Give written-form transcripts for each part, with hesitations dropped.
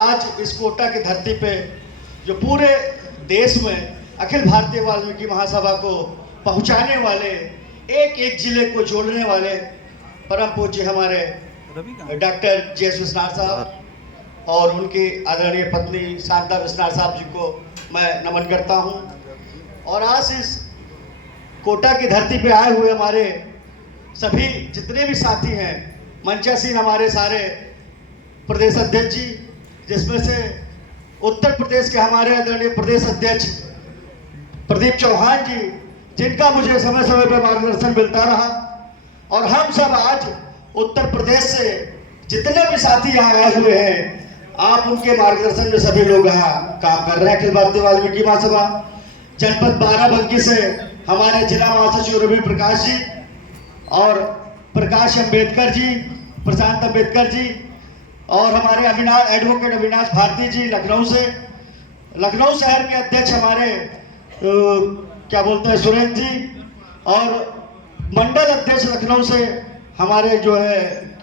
आज इस कोटा की धरती पे जो पूरे देश में अखिल भारतीय वाल्मीकि महासभा को पहुंचाने वाले, एक एक जिले को जोड़ने वाले परम पूज्य हमारे डॉक्टर जे.एस. विश्वनाथ साहब और उनकी आदरणीय पत्नी शांता विश्वनाथ साहब जी को मैं नमन करता हूं। और आज इस कोटा की धरती पे आए हुए हमारे सभी जितने भी साथी हैं, मंचासीन हमारे सारे प्रदेश अध्यक्ष जी, जिसमें से उत्तर प्रदेश के हमारे आदरणीय प्रदेश अध्यक्ष प्रदीप चौहान जी, जिनका मुझे समय समय पर मार्गदर्शन मिलता रहा, और हम सब आज उत्तर प्रदेश से जितने भी साथी यहाँ आए हुए हैं, आप उनके मार्गदर्शन में सभी लोग यहाँ काम कर रहे हैं। अखिल भारतीय वाल्मीकि महासभा जनपद बाराबंकी से हमारे जिला महासचिव रवि प्रकाश जी और प्रकाश अम्बेडकर जी, प्रशांत अम्बेडकर जी, और हमारे एडवोकेट अविनाश भारती जी लखनऊ से, लखनऊ शहर के अध्यक्ष हमारे क्या बोलते हैं सुरेंद्र जी, और मंडल अध्यक्ष लखनऊ से हमारे जो है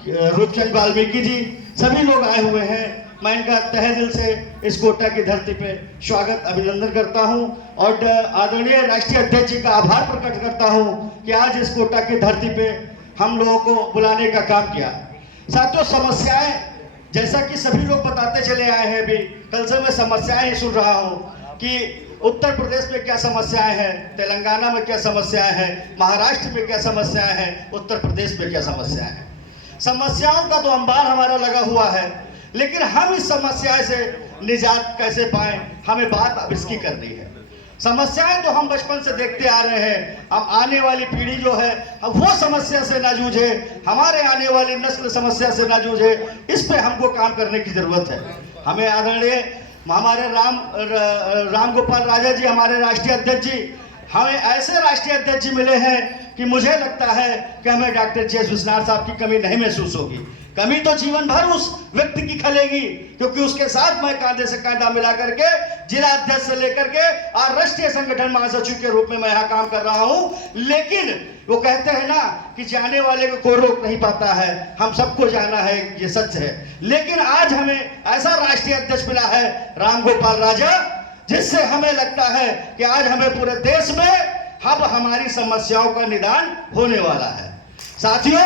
रूपचंद वाल्मीकि जी, सभी लोग आए हुए हैं। मैं इनका तहे दिल से इस कोटा की धरती पे स्वागत अभिनंदन करता हूं और आदरणीय राष्ट्रीय अध्यक्ष जी का आभार प्रकट करता हूं कि आज इस कोटा की धरती पे हम लोगों को बुलाने का काम किया। साथियों, समस्याएं जैसा कि सभी लोग बताते चले आए हैं, भी कल से मैं समस्याएं सुन रहा हूं कि उत्तर प्रदेश में क्या समस्याएं हैं, तेलंगाना में क्या समस्याएं हैं, महाराष्ट्र में क्या समस्याएं हैं, उत्तर प्रदेश में क्या समस्याएं हैं। समस्याओं का तो अंबार हमारा लगा हुआ है, लेकिन हम इस समस्या से निजात कैसे पाएं, हमें बात अब इसकी करनी है। समस्याएं तो हम बचपन से देखते आ रहे हैं, अब आने वाली पीढ़ी जो है अब वो समस्या से ना जूझे, हमारे आने वाली नस्ल समस्या से ना जूझे, इस पे हमको काम करने की जरूरत है। हमें आदरणीय हमारे राम गोपाल राजा जी, हमारे राष्ट्रीय अध्यक्ष जी, हमें ऐसे राष्ट्रीय अध्यक्ष जी मिले हैं कि मुझे लगता है कि हमें डॉक्टर जे.एस. विश्वनाथ साहब की कमी नहीं महसूस होगी। कमी तो जीवन भर उस व्यक्ति की खलेगी, क्योंकि उसके साथ मैं कांधे से कांधा मिला करके जिला अध्यक्ष से लेकर के और राष्ट्रीय संगठन महासचिव के रूप में मैं यहाँ काम कर रहा हूँ। लेकिन वो कहते हैं ना कि जाने वाले को कोई रोक नहीं पाता है, हम सबको जाना है, ये सच है। लेकिन आज हमें ऐसा राष्ट्रीय अध्यक्ष मिला है राम गोपाल राजा, जिससे हमें लगता है कि आज हमें पूरे देश में अब हमारी समस्याओं का निदान होने वाला है। साथियों,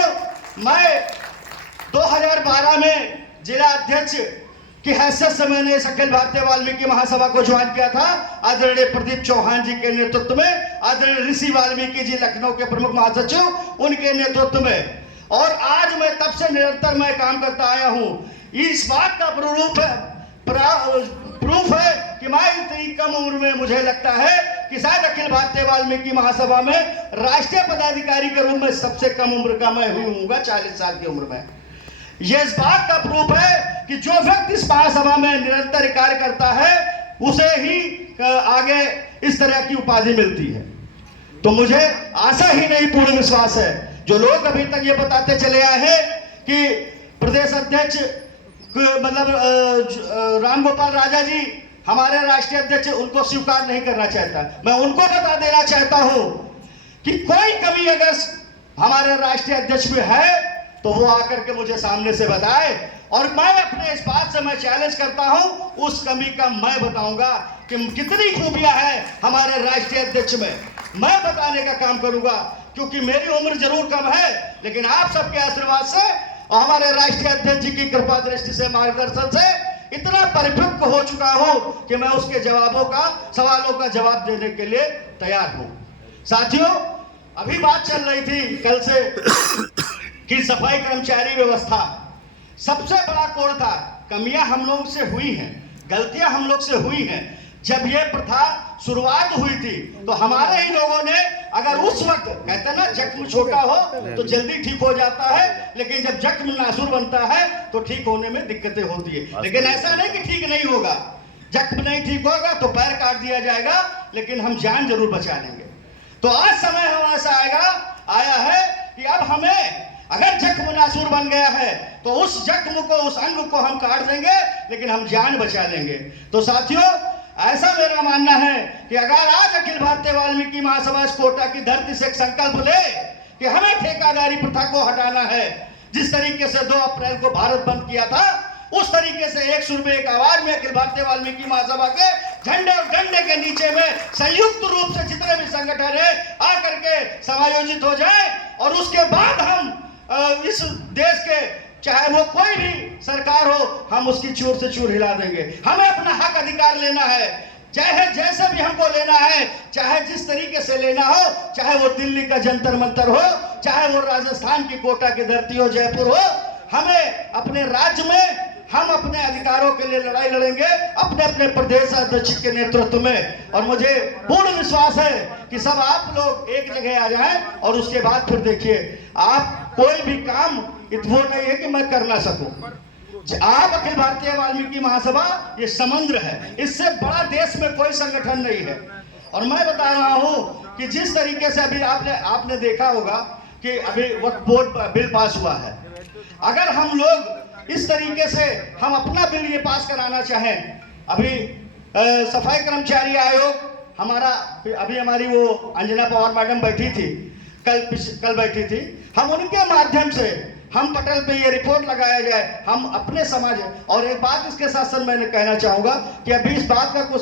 मैं 2012 में जिला अध्यक्ष की हैसियत से मैंने इस अखिल भारतीय वाल्मीकि महासभा को ज्वाइन किया था, आदरणीय प्रदीप चौहान जी के नेतृत्व में, आदरणीय ऋषि वाल्मीकि जी लखनऊ के प्रमुख महासचिव, उनके नेतृत्व में। और आज मैं तब से निरंतर मैं काम करता आया हूं। इस बात का प्रूफ है कि मैं इतनी कम उम्र में मुझे लगता है कि शायद अखिल भारतीय वाल्मीकि महासभा में राष्ट्रीय पदाधिकारी के रूप में सबसे कम उम्र का मैं होऊंगा, 40 साल की उम्र में। यह इस बात का प्रूफ है कि जो व्यक्ति इस महासभा में निरंतर कार्य करता है, उसे ही आगे इस तरह की उपाधि मिलती है। तो मुझे आशा ही नहीं, पूर्ण विश्वास है। जो लोग अभी तक ये बताते चले आए हैं कि प्रदेश अध्यक्ष मतलब राम गोपाल राजा जी हमारे राष्ट्रीय अध्यक्ष, उनको स्वीकार नहीं करना चाहता, मैं उनको बता देना चाहता हूं कि कोई कमी अगर हमारे राष्ट्रीय अध्यक्ष में है तो वो आकर के मुझे सामने से बताए, और मैं अपने इस बात से मैं चैलेंज करता हूं, उस कमी का मैं बताऊंगा कि कितनी खूबियां हैं हमारे राष्ट्रीय अध्यक्ष में। मैं बताने का काम करूंगा, क्योंकि मेरी उम्र जरूर कम है, लेकिन आप सबके आशीर्वाद से और हमारे राष्ट्रीय अध्यक्ष जी की कृपा दृष्टि से, मार्गदर्शन से इतना परिपक्व हो चुका हूं कि मैं उसके सवालों का जवाब देने के लिए तैयार हूं। साथियों, अभी बात चल रही थी कल से कि सफाई कर्मचारी व्यवस्था सबसे बड़ा कोण था। कमियां हम लोग से हुई हैं, गलतियां हम लोग से हुई हैं। जब ये प्रथा शुरुआत हुई थी तो हमारे ही लोगों ने, अगर उस वक्त कहते हैं ना जख्म छोटा हो तो जल्दी ठीक हो जाता है, लेकिन जब जख्म नासूर बनता है तो ठीक होने में दिक्कतें होती है। लेकिन ऐसा नहीं कि ठीक नहीं होगा, जख्म नहीं ठीक होगा तो पैर काट दिया जाएगा, लेकिन हम जान जरूर बचा लेंगे। तो आज समय हमारा ऐसा आया है कि अब हमें, अगर जख्म नासूर बन गया है तो उस जख्म को, उस अंग को हम काट देंगे, लेकिन हम जान बचा लेंगे। तो साथियों, ऐसा मेरा मानना है कि अगर आज अखिल भारतीय वाल्मीकि महासभा इस कोटा की धरती से एक संकल्प ले कि हमें ठेकेदारी प्रथा को हटाना है, जिस तरीके से 2 अप्रैल को भारत बंद किया था, उस तरीके से एक सुर में एक आवाज में अखिल भारतीय वाल्मीकि महासभा के झंडे और डंडे के नीचे में संयुक्त रूप से जितने भी संगठन है आकर के समायोजित हो जाए, और उसके बाद हम इस देश के चाहे वो कोई भी सरकार हो, हम उसकी चूर से चूर हिला देंगे। हमें अपना हक अधिकार लेना है, चाहे जैसे भी हमको लेना है, चाहे जिस तरीके से लेना हो, चाहे वो दिल्ली का जंतर मंतर हो, चाहे वो राजस्थान की कोटा की धरती हो, जयपुर हो। हमें अपने राज्य में हम अपने अधिकारों के लिए लड़ाई लड़ेंगे अपने अपने प्रदेश अध्यक्ष के नेतृत्व में, और मुझे पूर्ण विश्वास है कि सब आप लोग एक जगह आ जाएं, और उसके बाद फिर देखिए आप कोई भी काम इतना नहीं है कि मैं कर ना सकूं। आप अखिल भारतीय वाल्मीकि महासभा ये समुद्र है, इससे बड़ा देश में कोई संगठन नहीं है। और मैं बता रहा हूं कि जिस तरीके से अभी आपने देखा होगा कि अभी वक्फ बोर्ड बिल पास हुआ है, अगर हम लोग इस तरीके से हम अपना बिल ये पास कराना चाहें, अभी सफाई कर्मचारी आयोग हमारा, अभी हमारी वो अंजना पवार मैडम बैठी थी, कल बैठी थी, हम उनके माध्यम से हम पटल पे ये रिपोर्ट लगाया जाए, हम अपने समाज। और एक बात इसके साथ साथ मैंने कहना चाहूंगा कि अभी इस बात का कुछ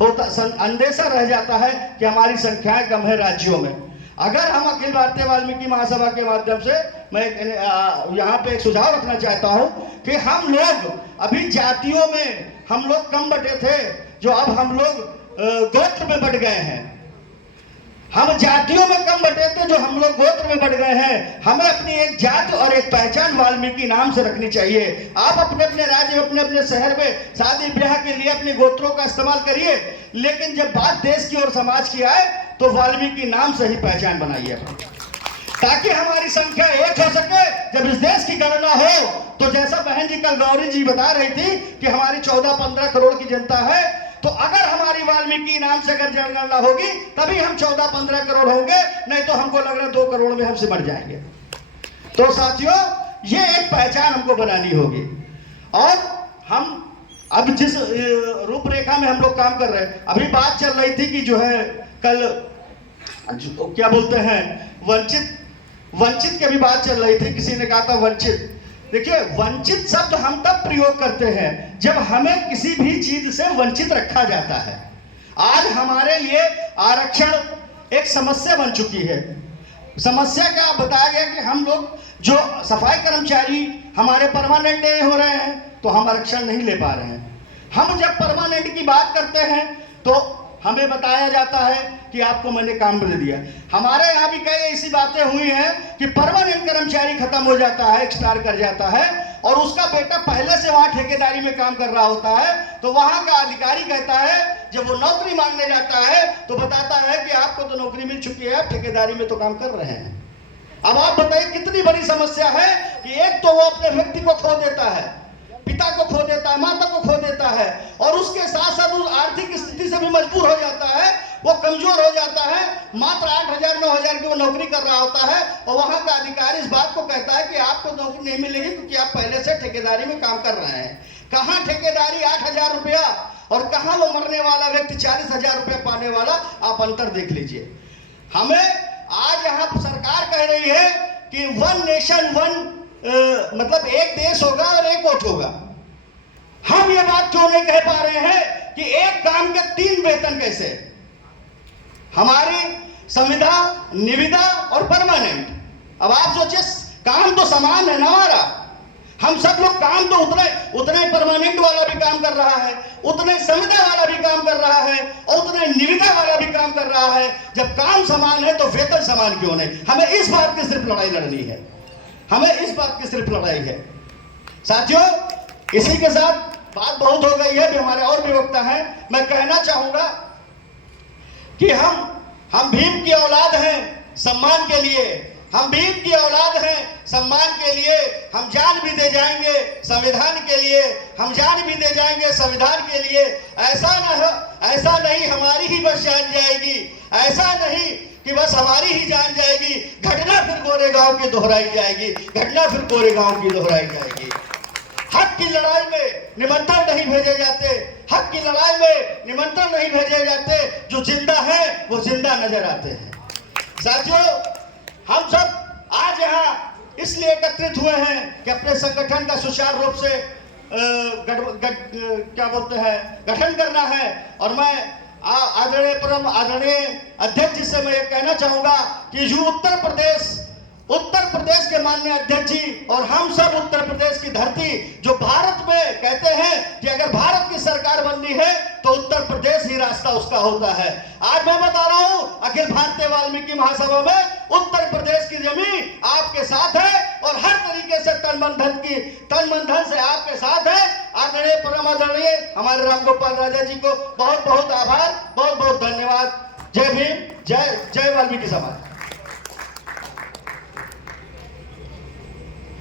होता अंदेशा रह जाता है कि हमारी संख्याएं कम है राज्यों में। अगर हम अखिल भारतीय वाल्मीकि महासभा के माध्यम से मैं यहाँ पे एक सुझाव रखना चाहता हूँ कि हम लोग अभी जातियों में हम लोग कम बटे थे, जो अब हम लोग गोत्र में बढ़ गए हैं। हम जातियों में कम बटे थे, जो हम लोग गोत्र में बढ़ गए हैं। हमें अपनी एक जात और एक पहचान वाल्मीकि नाम से रखनी चाहिए। आप अपने अपने राज्य में, अपने अपने शहर में शादी ब्याह के लिए अपने गोत्रों का इस्तेमाल करिए, लेकिन जब बात देश की और समाज की आए तो वाल्मीकि नाम से ही पहचान बनाइए, ताकि हमारी संख्या एक हो सके। जब इस देश की गणना हो तो जैसा बहन जी कल गौरी जी बता रही थी कि हमारी 14-15 करोड़ की जनता है, तो अगर हमारी वाल्मीकि नाम से अगर जनगणना होगी तभी हम 14-15 करोड़ होंगे, नहीं तो हमको लग रहा है 2 करोड़ में हमसे बढ़ जाएंगे। तो साथियों, ये एक पहचान हमको बनानी होगी। और हम अब जिस रूपरेखा में हम लोग काम कर रहे हैं, अभी बात चल रही थी कि जो है कल क्या बोलते हैं वंचित की भी बात चल रही थी, किसी ने कहा था वंचित। देखिए, वंचित शब्द हम तब प्रयोग करते हैं जब हमें किसी भी चीज से वंचित रखा जाता है। आज हमारे लिए आरक्षण एक समस्या बन चुकी है। समस्या क्या बताया गया कि हम लोग जो सफाई कर्मचारी हमारे परमानेंट नहीं हो रहे हैं तो हम आरक्षण नहीं ले पा रहे हैं। हम जब परमानेंट की बात करते हैं तो हमें बताया जाता है कि आपको मैंने काम दे दिया। हमारे यहाँ भी कई ऐसी बातें हुई हैं कि परमानेंट कर्मचारी खत्म हो जाता है, एक्सपायर कर जाता है, और उसका बेटा पहले से वहां ठेकेदारी में काम कर रहा होता है, तो वहां का अधिकारी कहता है, जब वो नौकरी मांगने जाता है तो बताता है कि आपको तो नौकरी मिल चुकी है, आप ठेकेदारी में तो काम कर रहे हैं। अब आप बताइए कितनी बड़ी समस्या है कि एक तो वो अपने व्यक्ति को खो देता है, पिता को खो देता है, माता को खो देता है, और उसके साथ साथ उस आर्थिक स्थिति से भी मजबूर हो जाता है, वो कमजोर हो जाता है। मात्र 8,000-9,000 की वो नौकरी कर रहा होता है, और वहां का अधिकारी इस बात को कहता है कि आपको नौकरी नहीं मिलेगी क्योंकि आप पहले से ठेकेदारी में काम कर रहे हैं। कहां ठेकेदारी 8,000 रुपया और कहां वो मरने वाला व्यक्ति 40,000 रुपया पाने वाला, आप अंतर देख लीजिए। हमें आज यहाँ सरकार कह रही है कि 1 नेशन 1 मतलब एक देश होगा और एक वोट होगा। हम ये बात क्यों नहीं कह पा रहे हैं कि एक काम के 3 वेतन कैसे? हमारी संविदा, निविदा और परमानेंट। अब आप सोचिए, काम तो समान है ना हमारा, हम सब लोग काम तो उतने परमानेंट वाला भी काम कर रहा है, उतने संविदा वाला भी काम कर रहा है, और उतने निविदा वाला भी काम कर रहा है। जब काम समान है तो वेतन समान क्यों नहीं? हमें इस बात की सिर्फ लड़ाई लड़नी है, हमें इस बात की सिर्फ लड़ाई है। साथियों, इसी के साथ बात बहुत हो गई है, भी हमारे और भी वक्ता हैं। मैं कहना चाहूंगा कि हम भीम की औलाद हैं सम्मान के लिए, हम भीम की औलाद हैं सम्मान के लिए। हम जान भी दे जाएंगे संविधान के लिए, हम जान भी दे जाएंगे संविधान के लिए। ऐसा नहीं हमारी ही बस जान जाएगी, ऐसा नहीं कि बस हमारी ही जान जाएगी। घटना फिर गोरेगांव की दोहराई जाएगी, घटना फिर गोरेगांव की दोहराई जाएगी। हक की लड़ाई में निमंत्रण नहीं भेजे जाते, हक की लड़ाई में निमंत्रण नहीं भेजे जाते, जो जिंदा है वो जिंदा नजर आते हैं। साथियों, हम सब आज यहाँ इसलिए एकत्रित हुए हैं कि अपने संगठन का सुचारू रूप से क्या बोलते हैं गठन करना है। और मैं आदरणीय परम आदरणीय अध्यक्ष जी से मैं ये कहना चाहूंगा कि जो उत्तर प्रदेश के माननीय अध्यक्ष जी और हम सब उत्तर प्रदेश की धरती जो भारत में कहते हैं कि अगर भारत की सरकार बननी है तो उत्तर प्रदेश ही रास्ता उसका होता है। आज मैं बता रहा हूं अखिल भारतीय वाल्मीकि महासभा में उत्तर प्रदेश की जमीन आपके साथ है और हर तरीके से तन मन धन से आपके साथ है। आदरणीय परम आदरणीय हमारे रामगोपाल राजा जी को बहुत बहुत आभार, बहुत बहुत धन्यवाद। जय भीम, जय वाल्मीकि समाज।